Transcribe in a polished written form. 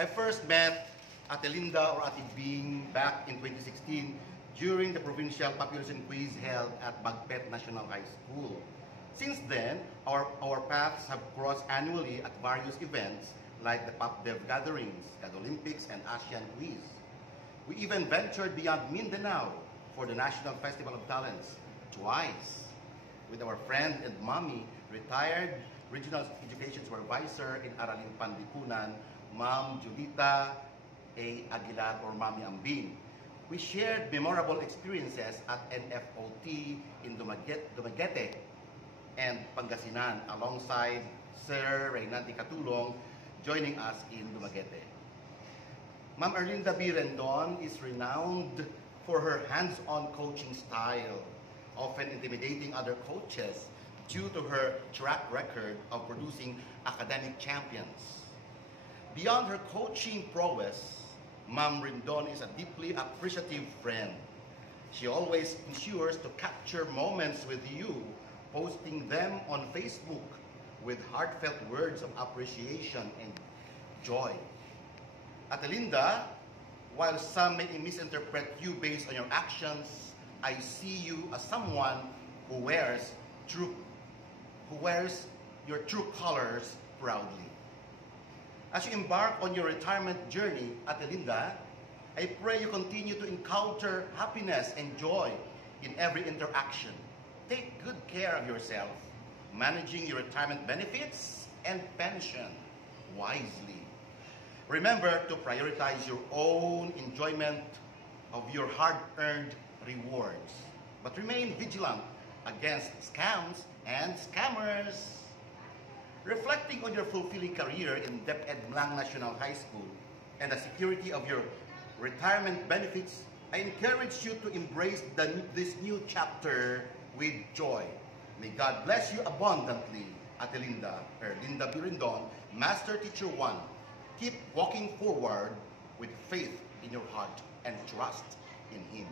I first met Ate Linda or Ate Bing back in 2016 during the provincial population quiz held at Bagpet National High School. Since then, our paths have crossed annually at various events like the PopDev gatherings, the Olympics, and Asian Quiz. We even ventured beyond Mindanao for the National Festival of Talents twice with our friend and mommy, retired Regional Education Supervisor in Araling Panlipunan, Ma'am Julita A. Aguilar or Mami Ambing. We shared memorable experiences at NFOT in Dumaguete and Pangasinan alongside Sir Reynaldi Catulong joining us in Dumaguete. Ma'am Erlinda B. Rendon is renowned for her hands-on coaching style, often intimidating other coaches due to her track record of producing academic champions. Beyond her coaching prowess, Ma'am Rendon is a deeply appreciative friend. She always ensures to capture moments with you, posting them on Facebook with heartfelt words of appreciation and joy. Ate Linda, while some may misinterpret you based on your actions, I see you as someone who wears your true colors proudly. As you embark on your retirement journey, Ate Linda, I pray you continue to encounter happiness and joy in every interaction. Take good care of yourself, managing your retirement benefits and pension wisely. Remember to prioritize your own enjoyment of your hard-earned rewards, but remain vigilant against scams and scammers. Reflecting on your fulfilling career in DepEd Mlang National High School and the security of your retirement benefits, I encourage you to embrace this new chapter with joy. May God bless you abundantly, Ate Linda, Erlinda B. Rendon, Master Teacher 1. Keep walking forward with faith in your heart and trust in Him.